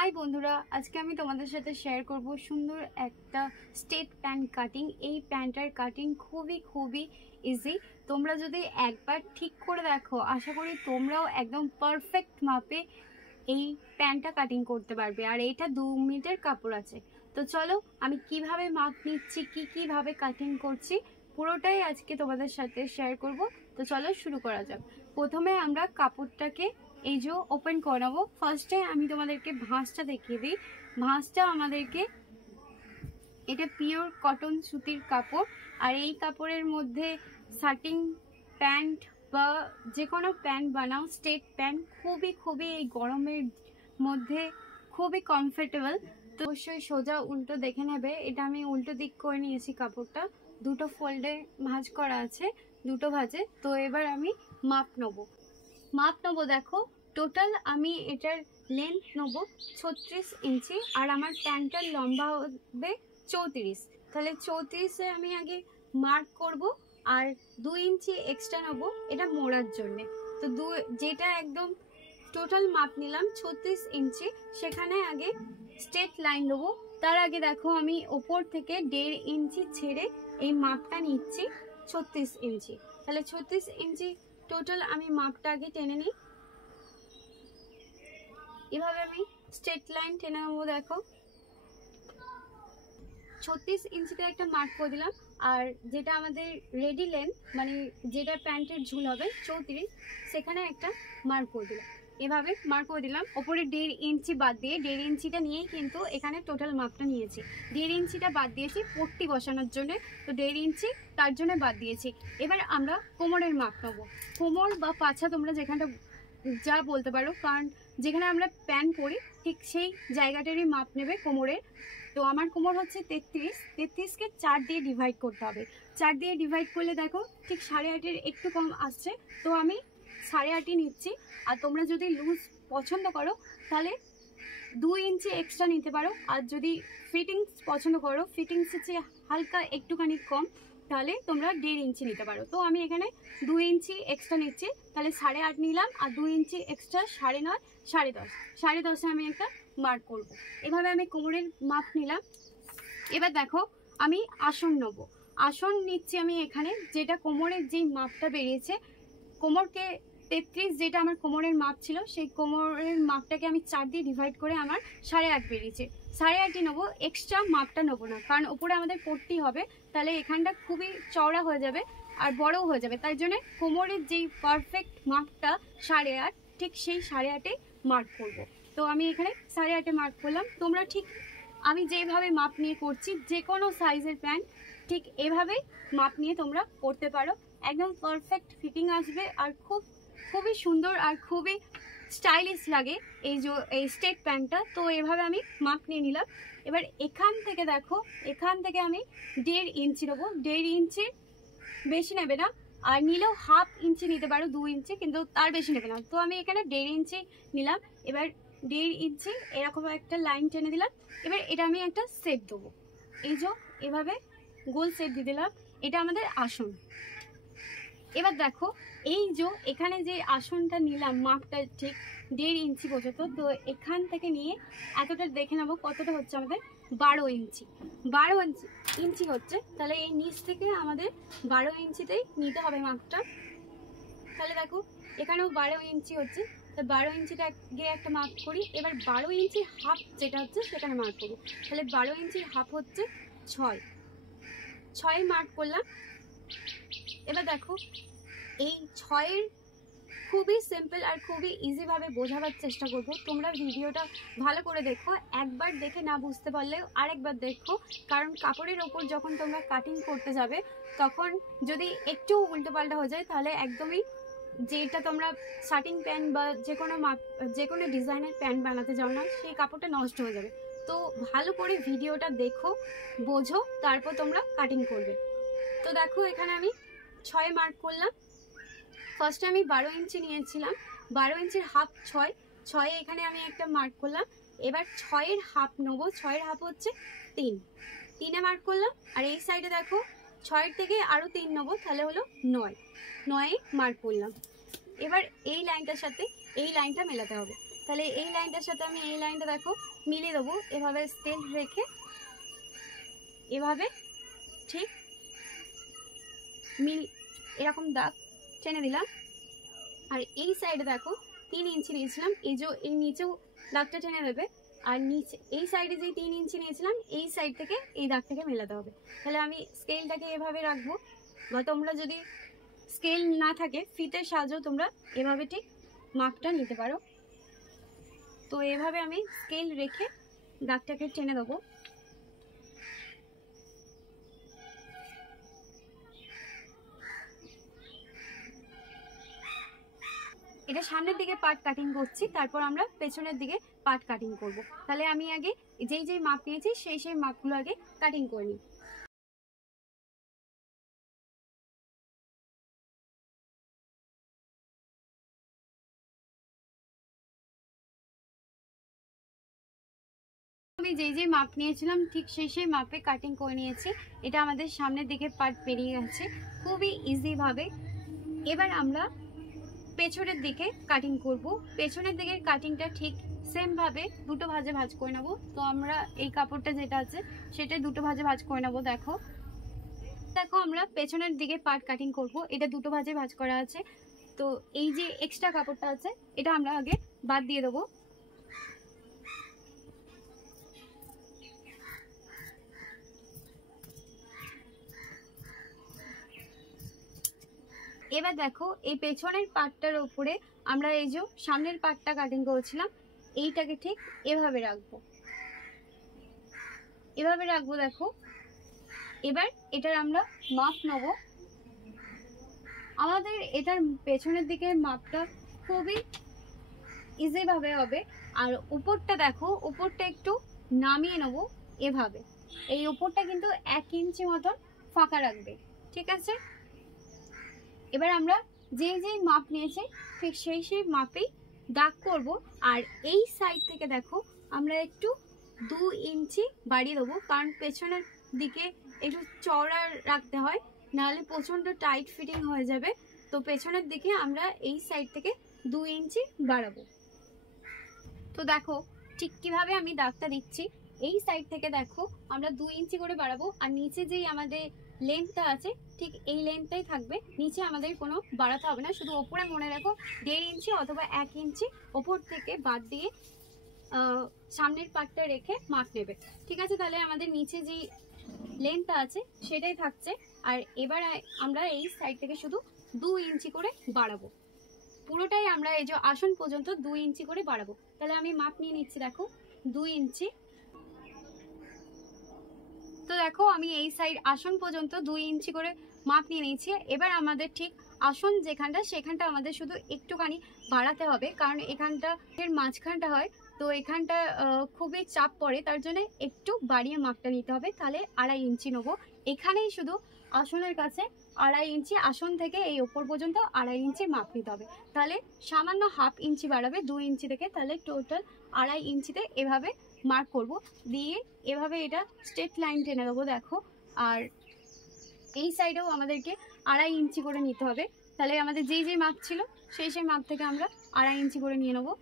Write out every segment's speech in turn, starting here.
High बंधुरा आज के आमी तोमादेर साथे शेयर करब सुंदर एकटा स्टेट पैंट काटिंग। এই প্যান্টার কাটিং খুবই इजी। তোমরা যদি একবার ঠিক করে দেখো আশা করি তোমরাও একদম পারফেক্ট মাপে এই প্যান্টটা কাটিং করতে পারবে। আর এটা 2 মিটার কাপড় আছে। তো চলো আমি কিভাবে মাপ নিচ্ছি কি ভাবে কাটিং করছি পুরোটাই আজকে তোমাদের সাথে শেয়ার করব। তো চলো শুরু করা যাক। প্রথমে আমরা কাপড়টাকে এই যে ওপেন করে নেব। ফার্স্টে আমি তোমাদেরকে ভাঁজটা দেখিয়ে দিই। ভাঁজটা আমাদেরকে এটা পিওর কটন সুতির কাপড়। আর এই কাপড়ের মধ্যে শার্টিং প্যান্ট বা যে কোনো প্যান্ট বানাও স্টেট প্যান্ট খুবই এই গরমের মধ্যে খুবই কমফোর্টেবল। তো অবশ্যই সোজা উল্টো দেখে নেবে। এটা আমি উল্টো দিক করে নিয়েছি কাপড়টা, দুটো ফোল্ডে ভাঁজ করা আছে, দুটো ভাঁজে। তো এবার আমি মাপ নেব। দেখো টোটাল আমি এটার লেন্থ নেব 36 ইঞ্চি আর আমার প্যান্টের লম্বা হবে 34। তাহলে 34-এ আমি আগে মার্ক করব আর 2 ইঞ্চি এক্সট্রা নেব এটা মোড়ার জন্যে। তো যেটা একদম টোটাল মাপ নিলাম 36 ইঞ্চি, সেখানে আগে স্ট্রেট লাইন দেবো। তার আগে দেখো আমি ওপর থেকে 1.5 ইঞ্চি ছেড়ে এই মাপটা নিচ্ছি 36 ইঞ্চি। তাহলে 36 ইঞ্চি টোটাল আমি মাপটা আগে টেনে নিই। এভাবে আমি স্ট্রেট লাইন টেনে নেবো। দেখো 36 ইঞ্চিতে একটা মার্ক করে দিলাম। আর যেটা আমাদের রেডি লেন্থ মানে যেটা প্যান্টের ঝুল হবে 34, সেখানে একটা মার্ক করে দিলাম। এভাবে মার্ক করে দিলাম। ওপরে 1.5 ইঞ্চি বাদ দিয়ে 1.5 ইঞ্চিটা নিয়েই কিন্তু এখানে টোটাল মাপটা নিয়েছি। 1.5 ইঞ্চিটা বাদ দিয়েছি পট্টি বসানোর জন্য, তো 1.5 ইঞ্চি তার জন্য বাদ দিয়েছি। এবার আমরা কোমরের মাপ নেবো। কোমর বা পাছা তোমরা যেখানটা যা বলতে পারো, কারণ যেখানে আমরা প্যান্ট পরি ঠিক সেই জায়গাটারই মাপ নেবে কোমরের। তো আমার কোমর হচ্ছে 33কে 4 দিয়ে ডিভাইড করতে হবে। 4 দিয়ে ডিভাইড করলে দেখো ঠিক 8.5-এর একটু কম আসছে। তো আমি 8.5 নিচ্ছি। আর তোমরা যদি লুজ পছন্দ করো তাহলে 2 ইঞ্চি এক্সট্রা নিতে পারো। আর যদি ফিটিংস পছন্দ করো, ফিটিংসের চেয়ে হালকা একটুখানি কম, তাহলে তোমরা 1.5 ইঞ্চি নিতে পারো। তো আমি এখানে 2 ইঞ্চি এক্সট্রা নিচ্ছি। তাহলে 8.5 নিলাম আর 2 ইঞ্চি এক্সট্রা 9.5, 10.5 আমি একটা মার্ক করব। এভাবে আমি কোমরের মাপ নিলাম। এবার দেখো আমি আসন নেব। আসন নিচ্ছি আমি এখানে, যেটা কোমরের যেই মাপটা বেরিয়েছে, কোমরকে 33 যেটা আমার কোমরের মাপ ছিল, সেই কোমরের মাপটাকে আমি 4 দিয়ে ডিভাইড করে আমার 8.5 বেরিয়েছে। 8.5 নেবো, এক্সট্রা মাপটা নেবো না, কারণ উপরে আমাদের পট্টি হবে, তাহলে এখানটা খুবই চওড়া হয়ে যাবে আর বড়ও হয়ে যাবে। তাই জন্য কোমরের যেই পারফেক্ট মাপটা 8.5, ঠিক সেই 8.5-এ মার্ক করব। তো আমি এখানে 8.5-এ মার্ক করলাম। তোমরা ঠিক আমি যেভাবে মাপ নিয়ে করছি যে কোনো সাইজের প্যান্ট ঠিক এভাবেই মাপ নিয়ে তোমরা করতে পারো। একদম পারফেক্ট ফিটিং আসবে আর খুবই সুন্দর আর খুবই স্টাইলিশ লাগে এই স্টেট প্যান্টটা। তো এভাবে আমি মাপ নিয়ে নিলাম। এবার এখান থেকে দেখো, এখান থেকে আমি 1.5 ইঞ্চি নেবো। 1.5 ইঞ্চি বেশি নেবে না, আর নিলেও 1/2 ইঞ্চি নিতে পারো, 2 ইঞ্চি, কিন্তু তার বেশি নেবে না। তো আমি এখানে 1.5 ইঞ্চি নিলাম। এবার 1.5 ইঞ্চি এরকম একটা লাইন টেনে দিলাম। এবার এটা আমি একটা সেট দেবো। এই যে এভাবে গোল সেট দিয়ে দিলাম। এটা আমাদের আসন। এবার দেখো এই যে এখানে যে আসনটা নিলাম মাপটা ঠিক 1.5 ইঞ্চি পর্যন্ত। তো এখান থেকে নিয়ে এতটা দেখে নেবো কতটা হচ্ছে আমাদের 12 ইঞ্চি। 12 ইঞ্চি হচ্ছে, তাহলে এই নিচ থেকে আমাদের 12 ইঞ্চিতেই নিতে হবে মাপটা। তাহলে দেখো এখানেও 12 ইঞ্চি হচ্ছে, তো 12 ইঞ্চিটা গিয়ে একটা মাপ করি। এবার 12 ইঞ্চির হাফ যেটা হচ্ছে সেখানে মার্ক করবো। তাহলে 12 ইঞ্চির হাফ হচ্ছে 6 মার্ক করলাম। এবার দেখো এই 6-এর খুবই সিম্পল আর খুবই ইজিভাবে বোঝাবার চেষ্টা করবো। তোমরা ভিডিওটা ভালো করে দেখো, একবার দেখে না বুঝতে পারলেও আরেকবার দেখো, কারণ কাপড়ের ওপর যখন তোমরা কাটিং করতে যাবে তখন যদি একটু উল্টোপাল্টা হয়ে যায় তাহলে একদমই যেটা তোমরা শার্টিং প্যান্ট বা যে কোনো ডিজাইনের প্যান্ট বানাতে যাও না, সেই কাপড়টা নষ্ট হয়ে যাবে। তো ভালো করে ভিডিওটা দেখো, বোঝো, তারপর তোমরা কাটিং করবে। তো দেখো এখানে আমি 6 মার্ক করলাম। ফার্স্টে আমি 12 ইঞ্চি নিয়েছিলাম, 12 ইঞ্চির হাফ 6 এখানে আমি একটা মার্ক করলাম। এবার 6-এর হাফ নেবো। 6-এর হাফ হচ্ছে 3 মার্ক করলাম। আর এই সাইডে দেখো 6-এর থেকে আরও 3 নেবো, তাহলে হলো 9 মার্ক করলাম। এবার এই লাইনটার সাথে এই লাইনটা মেলাতে হবে। তাহলে এই লাইনটার সাথে আমি এই লাইনটা দেখো মিলিয়ে দেবো। এভাবে স্কেল রেখে এভাবে ঠিক এরকম দাগ টেনে দিলাম। আর এই সাইডে দেখো 3 ইঞ্চি নিয়েছিলাম, এই নিচেও দাগটা টেনে দেবে। আর নিচে এই সাইডে যে 3 ইঞ্চি নিয়েছিলাম এই সাইড থেকে এই দাগটাকে মেলাতে হবে। তাহলে আমি স্কেলটাকে এভাবে রাখবো, বা তোমরা যদি স্কেল না থাকে ফিতের সাহায্যেও তোমরা এভাবে ঠিক মাপটা নিতে পারো। তো এভাবে আমি স্কেল রেখে দাগটাকে টেনে দেবো। এটা সামনের দিকে পার্ট কাটিং করছি, তারপর আমরা পেছনের দিকে পার্ট কাটিং করব। তাহলে আমি আগে যেই মাপ নিয়েছি সেই মাপগুলো আগে কাটিং করে নিই। আমি যেই মাপ নিয়েছিলাম ঠিক সেই মাপে কাটিং করে নিয়েছি। এটা আমাদের সামনের দিকে পার্ট পেরিয়ে গেছে খুবই ইজিভাবে। এবার আমরা পেছনের দিকে কাটিং করব। পেছনের দিকের কাটিংটা ঠিক সেম ভাবে দুটো ভাঁজে ভাঁজ করে নেব। তো আমরা এই কাপড়টা যেটা আছে সেটা দুটো ভাঁজে ভাঁজ করে নেব। দেখো আমরা পেছনের দিকে পার্ট কাটিং করব। এটা দুটো ভাঁজে ভাঁজ করা আছে। তো এই যে এক্সট্রা কাপড়টা আছে এটা আমরা আগে বাদ দিয়ে দেবো। এবার দেখো এই পেছনের পার্টটার উপরে আমরা এই যে সামনের পার্টটা কাটিং করেছিলাম এইটাকে ঠিক এভাবে রাখবো, দেখো। এবার এটার আমরা মাপ নেব। আমাদের এটার পেছনের দিকের মাপটা খুবই ইজি ভাবে হবে। আর উপরটা দেখো, উপরটা একটু নামিয়ে নেব এভাবে। এই উপরটা কিন্তু 1 ইঞ্চি মতন ফাঁকা রাখবে, ঠিক আছে। এবার আমরা যেই মাপ নিয়েছি ঠিক সেই মাপেই দাগ করব। আর এই সাইড থেকে দেখো আমরা একটু 2 ইঞ্চি বাড়িয়ে দেবো, কারণ পেছনের দিকে একটু চওড়া রাখতে হয়, নাহলে প্রচণ্ড টাইট ফিটিং হয়ে যাবে। তো পেছনের দিকে আমরা এই সাইড থেকে 2 ইঞ্চি বাড়াবো। তো দেখো ঠিক কিভাবে আমি দাগটা দিচ্ছি। এই সাইড থেকে দেখো আমরা 2 ইঞ্চি করে বাড়াবো। আর নিচে যেই আমাদের লেন্থটা আছে ঠিক এই লেন্থটাই থাকবে, নিচে আমাদের কোনো বাড়াতে হবে না। শুধু ওপরে মনে রাখো 1.5 ইঞ্চি অথবা 1 ইঞ্চি ওপর থেকে বাদ দিয়ে সামনের পার্টটা রেখে মাপ নেবে, ঠিক আছে। তাহলে আমাদের নিচে যেই লেন্থটা আছে সেটাই থাকছে। আর এবার আমরা এই সাইড থেকে শুধু 2 ইঞ্চি করে বাড়াবো। পুরোটাই আমরা এই যে আসন পর্যন্ত 2 ইঞ্চি করে বাড়াবো। তাহলে আমি মাপ নিয়ে নিচ্ছি, দেখো 2 ইঞ্চি। তো দেখো আমি এই সাইড আসন পর্যন্ত 2 ইঞ্চি করে মাপ নিয়ে নিয়েছি। এবার আমাদের ঠিক আসন যেখানটা সেখানটা আমাদের শুধু একটুখানি বাড়াতে হবে, কারণ এখানটা এর মাঝখানটা হয়। তো এখানটা খুবই চাপ পড়ে, তার জন্য একটু বাড়িয়ে মাপটা নিতে হবে। তাহলে 2.5 ইঞ্চি নেবো। এখানেই শুধু আসনের কাছে 2.5 ইঞ্চি, আসন থেকে এই ওপর পর্যন্ত 2.5 ইঞ্চি মাপ নিতে হবে। তাহলে সামান্য 1/2 ইঞ্চি বাড়াবে 2 ইঞ্চি থেকে, তাহলে টোটাল 2.5 ইঞ্চিতে এভাবে মার্ক করব। দিয়ে এভাবে এটা স্ট্রেট লাইন টেনে দেবো, দেখো। আর এই সাইডেও আমাদেরকে 2.5 ইঞ্চি করে নিতে হবে। তাহলে আমাদের যেই মাপ ছিল সেই মাপ থেকে আমরা 2.5 ইঞ্চি করে নিয়ে নেবো।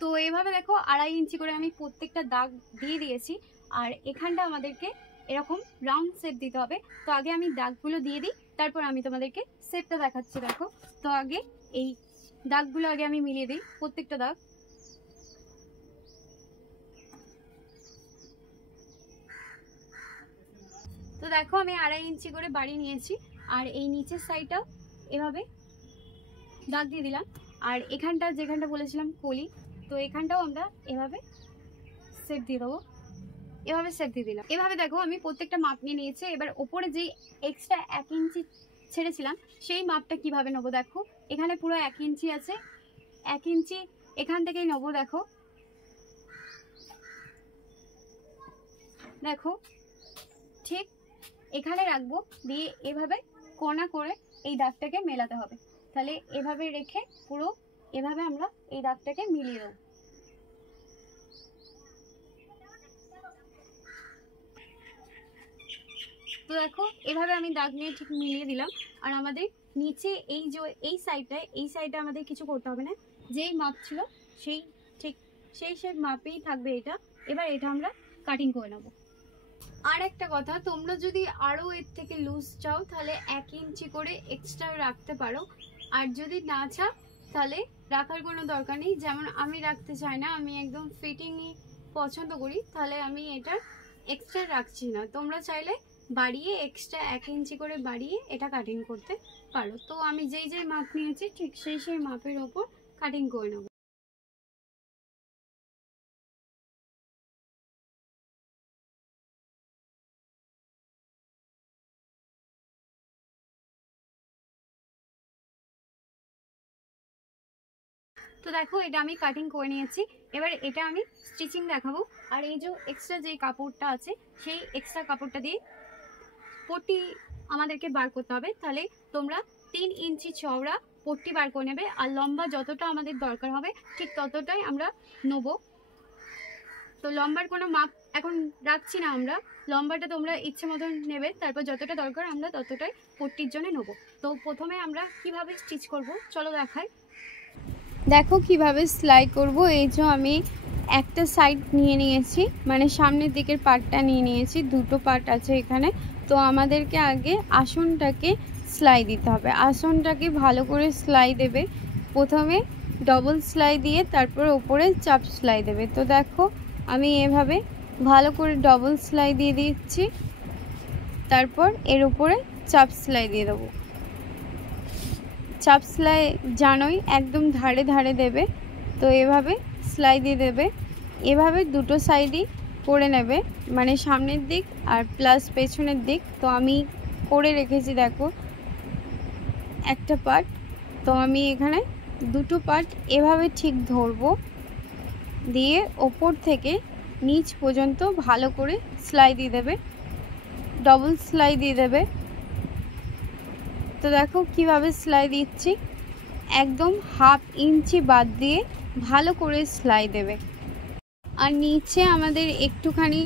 তো এইভাবে দেখো 2.5 ইঞ্চি করে আমি প্রত্যেকটা দাগ দিয়ে দিয়েছি। আর এখানটা আমাদেরকে এরকম রাউন্ড শেপ দিতে হবে। তো আগে আমি দাগগুলো দিয়ে দিই, তারপর আমি তোমাদেরকে শেপটা দেখাচ্ছি, দেখো। তো আগে এই দাগগুলো আগে আমি মিলিয়ে দিই, প্রত্যেকটা দাগ। তো দেখো আমি 2.5 ইঞ্চি করে বাড়িয়ে নিয়েছি। আর এই নিচের সাইডটাও এভাবে দাগ দিয়ে দিলাম। আর এখানটা যেখানটা বলেছিলাম কলি, তো এখানটাও আমরা এভাবে শেপ দিয়ে দেবো, এভাবে শেপ দিয়ে দিলাম। এভাবে দেখো আমি প্রত্যেকটা মাপ নিয়ে নিয়েছি। এবার ওপরে যে এক্সট্রা 1 ইঞ্চি ছেড়েছিলাম সেই মাপটা কিভাবে নেবো, দেখো। এখানে পুরো 1 ইঞ্চি আছে, 1 ইঞ্চি এখান থেকেই নেবো। দেখো দেখো ঠিক এখানে রাখবো, দিয়ে এভাবে কোনা করে এই দাগটাকে মেলাতে হবে। তাহলে এভাবে রেখে পুরো এভাবে আমরা এই দাগটাকে মিলিয়ে দেবো। তো দেখো এভাবে আমি দাগ নিয়ে ঠিক মিলিয়ে দিলাম। আর আমাদের নিচে এই সাইডটা আমাদের কিছু করতে হবে না, যেই মাপ ছিল সেই ঠিক সেই মাপেই থাকবে এটা। এবার এটা আমরা কাটিং করে নেব। আর একটা কথা, তোমরা যদি আরও এর থেকে লুজ চাও তাহলে 1 ইঞ্চি করে এক্সট্রা রাখতে পারো, আর যদি না চাও তাহলে রাখার কোনো দরকার নেই। যেমন আমি রাখতে চাই না, আমি একদম ফিটিংই পছন্দ করি, তাহলে আমি এটা এক্সট্রা রাখছি না। তোমরা চাইলে বাড়িয়ে এক্সট্রা 1 ইঞ্চি করে বাড়িয়ে এটা কাটিং করতে পারো। তো আমি যেই মাপ নিয়েছি ঠিক সেই মাপের ওপর কাটিং করে নেব। তো দেখো এটা আমি কাটিং করে নিয়েছি। এবার এটা আমি স্টিচিং দেখাবো। আর এই যে এক্সট্রা যে কাপড়টা আছে সেই এক্সট্রা কাপড়টা দিয়ে পট্টি আমাদেরকে বার করতে হবে। তাহলে তোমরা 3 ইঞ্চি চওড়া পট্টি বার করে নেবে, আর লম্বা যতটা আমাদের দরকার হবে ঠিক ততটাই আমরা নেবো। তো লম্বার কোনো মাপ এখন রাখছি না আমরা, লম্বাটা তোমরা ইচ্ছে মতন নেবে, তারপর যতটা দরকার আমরা ততটাই পট্টির জন্য নেবো। তো প্রথমে আমরা কিভাবে স্টিচ করব চলো দেখাই। দেখো কিভাবে সেলাই করব। এই যে আমি একটা সাইড নিয়ে নিয়েছি, মানে সামনের দিকের পার্টটা নিয়ে নিয়েছি, দুটো পার্ট আছে এখানে। তো আমাদেরকে আগে আসনটাকে সেলাই দিতে হবে। আসনটাকে ভালো করে সেলাই দেবে, প্রথমে ডবল সেলাই দিয়ে তারপর ওপরে চাপ সেলাই দেবে। তো দেখো আমি এভাবে ভালো করে ডবল সেলাই দিয়ে দিচ্ছি, তারপর এর উপরে চাপ সেলাই দিয়ে দেবো। চাপ সেলাই জানোই একদম ধারে ধারে দেবে, তো এভাবে সেলাই দিয়ে দেবে। এভাবে দুটো সাইডই করে নেবে, মানে সামনের দিক আর প্লাস পেছনের দিক। তো আমি করে রেখেছি দেখো একটা পার্ট, তো আমি এখানে দুটো পার্ট এভাবে ঠিক ধরবো, দিয়ে ওপর থেকে নিচ পর্যন্ত ভালো করে সেলাই দিয়ে দেবে, ডবল সেলাই দিয়ে দেবে। তো দেখো কিভাবে সেলাই দিচ্ছি, একদম 1/2 ইঞ্চি বাদ দিয়ে ভালো করে সেলাই দেবে। আর নিচে আমাদের একটুখানি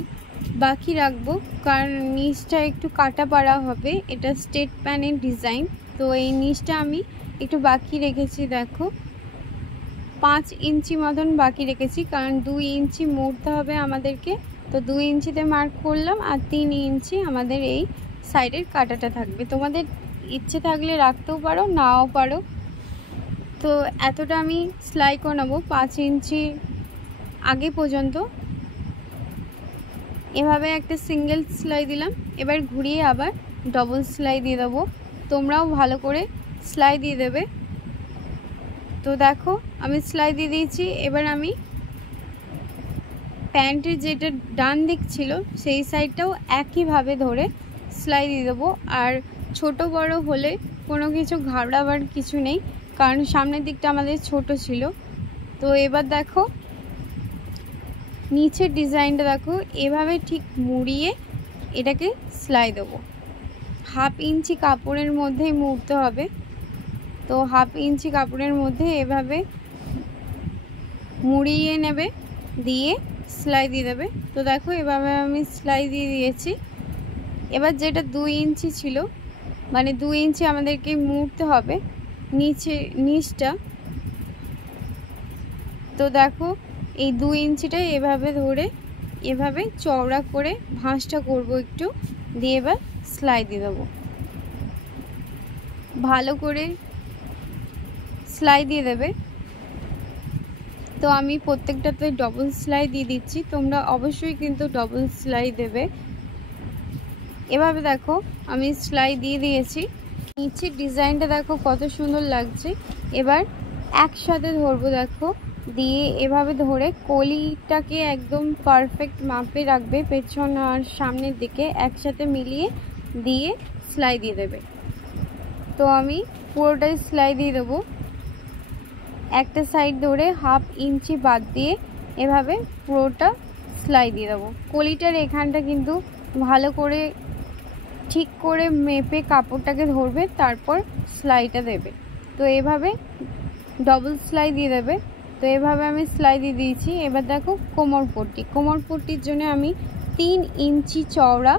বাকি রাখবো, কারণ নিচটা একটু কাটা পাড়া হবে, এটা স্টেট প্যানের ডিজাইন। তো এই নিচটা আমি একটু বাকি রেখেছি, দেখো 5 ইঞ্চি মতন বাকি রেখেছি, কারণ 2 ইঞ্চি মুড়তে হবে আমাদেরকে। তো 2 ইঞ্চিতে মার্ক করলাম, আর 3 ইঞ্চি আমাদের এই সাইডের কাটাটা থাকবে। তোমাদের ইচ্ছে থাকলে রাখতেও পারো, নাও পারো। তো এতটা আমি সেলাই করে নেবো 5 ইঞ্চি আগে পর্যন্ত। এভাবে একটা সিঙ্গেল সেলাই দিলাম, এবার ঘুরিয়ে আবার ডবল সেলাই দিয়ে দেবো। তোমরাও ভালো করে সেলাই দিয়ে দেবে। তো দেখো আমি সেলাই দিয়ে দিয়েছি। এবার আমি প্যান্টের যেটা ডান দিক ছিল সেই সাইডটাও একইভাবে ধরে সেলাই দিয়ে দেবো। আর ছোট বড় হলে কোনো কিছু ঘাবড়াবার কিছু নেই, কারণ সামনের দিকটা আমাদের ছোট ছিল। তো এবার দেখো নিচের ডিজাইনটা দেখো, এভাবে ঠিক মুড়িয়ে এটাকে সেলাই দেবো। 1/2 ইঞ্চি কাপড়ের মধ্যেই মুড়তে হবে। তো 1/2 ইঞ্চি কাপড়ের মধ্যে এভাবে মুড়িয়ে নেবে, দিয়ে সেলাই দিয়ে দেবে। তো দেখো এভাবে আমি সেলাই দিয়ে দিয়েছি। এবার যেটা 2 ইঞ্চি ছিল, মানে 2 ইঞ্চি আমাদেরকে মুড়তে হবে নিচটা। তো দেখো এই 2 ইঞ্চিটা এভাবে ধরে এভাবে চওড়া করে ভাঁজটা করব একটু, দিয়ে এবার সেলাই দিয়ে দেবো। ভালো করে সেলাই দিয়ে দেবে। তো আমি প্রত্যেকটাতে ডবল সেলাই দিয়ে দিচ্ছি, তোমরা অবশ্যই কিন্তু ডবল সেলাই দেবে। এভাবে দেখো আমি সেলাই দিয়ে দিয়েছি। নিচের ডিজাইনটা দেখো কত সুন্দর লাগছে। এবার একসাথে ধরবো, দেখো দিয়ে এভাবে ধরে কলিটাকে একদম পারফেক্ট মাপে রাখবে, পেছন আর সামনের দিকে একসাথে মিলিয়ে দিয়ে সেলাই দিয়ে দেবে। তো আমি পুরোটাই সেলাই দিয়ে দেবো। একটা সাইড ধরে 1/2 ইঞ্চি বাদ দিয়ে এভাবে পুরোটা সেলাই দিয়ে দেবো। কলিটার এখানটা কিন্তু ভালো করে ঠিক করে মেপে কাপড়টাকে ধরবে, তারপর সেলাইটা দেবে। তো এভাবে ডবল সেলাই দিয়ে দেবে। তো এভাবে আমি সেলাই দিয়ে দিয়েছি। এবার দেখো কোমর পট্টির জন্য আমি 3 ইঞ্চি চওড়া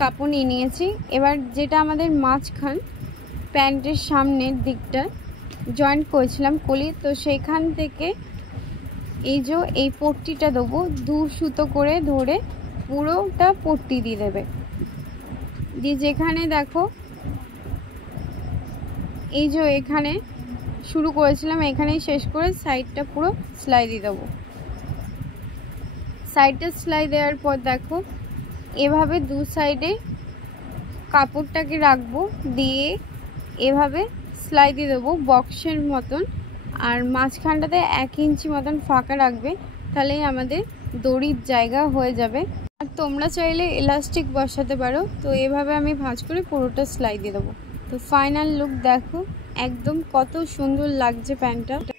কাপড় নিয়ে নিয়েছি। এবার যেটা আমাদের মাঝখান প্যান্টের সামনের দিকটা জয়েন্ট করেছিলাম কলি, তো সেইখান থেকে এই যে এই পট্টিটা দেবো, 2 সুতো করে ধরে পুরোটা পট্টি দিয়ে দেবে। দিয়ে যেখানে দেখো এই যে এখানে শুরু করেছিলাম এখানেই শেষ করে সাইডটা পুরো সেলাই দিয়ে দেবো। সাইডটা সেলাই দেওয়ার পর দেখো এভাবে 2 সাইডে কাপড়টাকে রাখবো, দিয়ে এভাবে সেলাই দিয়ে দেবো বক্সের মতন। আর মাঝখানটাতে 1 ইঞ্চি মতন ফাঁকা রাখবে, তাহলেই আমাদের দড়ির জায়গা হয়ে যাবে। আর তোমরা চাইলে ইলাস্টিক বসাতে পারো। তো এভাবে আমি ভাঁজ করে পুরোটা সেলাই দিয়ে দেবো। তো ফাইনাল লুক দেখো, একদম কত সুন্দর লাগছে প্যান্টটা।